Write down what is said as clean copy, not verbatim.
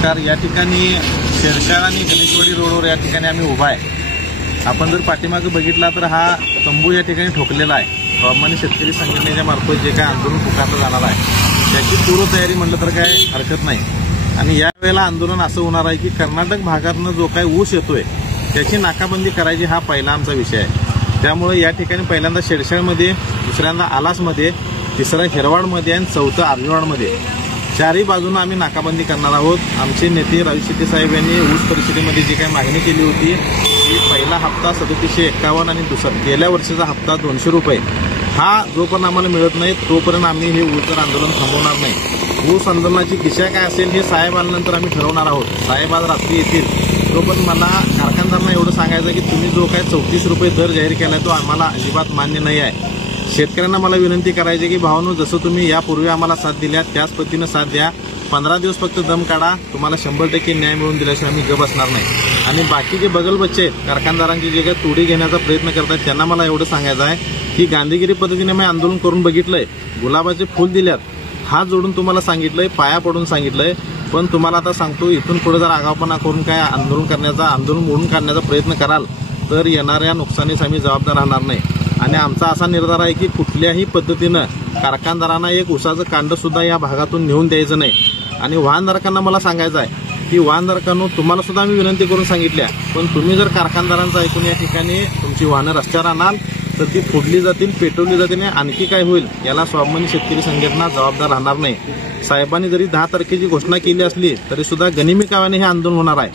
नमस्कार। या ठिकाणी शेरशाळ आणि गणेशवाडी रोडवर या ठिकाणी आम्ही उभा आहे। आपण जर पाठीमागे बघितला तर हा तंबू या ठिकाणी ठोकलेला आहे। स्वाभिमानी शेतकरी संघटनेच्या मार्फत जे काय आंदोलन पुकारलं जाणार आहे त्याची पूर्वतयारी म्हटलं तर काय हरकत नाही। आणि या वेळेला आंदोलन असं होणार आहे की कर्नाटक भागातनं जो काही ऊस येतोय त्याची नाकाबंदी करायची हा पहिला आमचा विषय आहे। त्यामुळे या ठिकाणी पहिल्यांदा शेरशाळमध्ये, दुसऱ्यांदा आलासमध्ये, तिसरा हिरवाडमध्ये आणि चौथं अर्जुनवाडमध्ये चारही बाजूनं आम्ही नाकाबंदी करणार आहोत। आमचे नेते राजू शेट्टी साहेब यांनी ऊस परिषदेमध्ये जी काही मागणी केली होती की पहिला हप्ता 3751 आणि गेल्या वर्षीचा हप्ता 200 रुपये हा जोपर्यंत आम्हाला मिळत नाही तोपर्यंत आम्ही हे ऊस आंदोलन थांबवणार नाही। ऊस आंदोलनाची दिशा काय असेल हे साहेब आल्यानंतर आम्ही ठरवणार आहोत। साहेब आज रात्री येतील तोपर्यंत मला कारखानदारांना एवढं सांगायचं की तुम्ही जो काय 34 रुपये दर जाहीर केला तो आम्हाला अजिबात मान्य नाही आहे। शेतकऱ्यांना मला विनंती करायची की भावांनो, जसं तुम्ही यापूर्वी आम्हाला साथ दिल्या त्याच पद्धतीनं साथ द्या। 15 दिवस फक्त दम काढा, तुम्हाला 100% न्याय मिळवून दिल्याशिवाय आम्ही गप बसणार नाही। आणि बाकी जे बगलबच्चे कारखानदारांची जे काही तोडी घेण्याचा प्रयत्न करतात त्यांना मला एवढं सांगायचं आहे की गांधीगिरी पद्धतीने मी आंदोलन करून बघितलंय, गुलाबाचे फूल दिल्यात, हात जोडून तुम्हाला सांगितलंय, पाया पडून सांगितलंय, पण तुम्हाला आता सांगतो इथून पुढे जर आगाऊपणा करून काय आंदोलन मोडून काढण्याचा प्रयत्न कराल तर येणाऱ्या नुकसानीस आम्ही जबाबदार राहणार नाही। आणि आमचा असा निर्धार आहे की कुठल्याही पद्धतीनं कारखानदारांना एक उसाचं कांड सुद्धा या भागातून नेऊन द्यायचं नाही। आणि वाहनधारकांना मला सांगायचं आहे की वाहनधारकांनो, तुम्हाला सुद्धा आम्ही विनंती करून सांगितल्या, पण तुम्ही जर कारखानदारांचं ऐकून या ठिकाणी तुमची वाहनं रस्त्यावर आणाल तर ती फोडली जातील, पेटवली जातील, आणखी काय होईल याला स्वाभिमानी शेतकरी संघटना जबाबदार राहणार नाही। साहेबांनी जरी 10 तारखेची घोषणा केली असली तरी सुद्धा गनिमी काव्याने हे आंदोलन होणार आहे।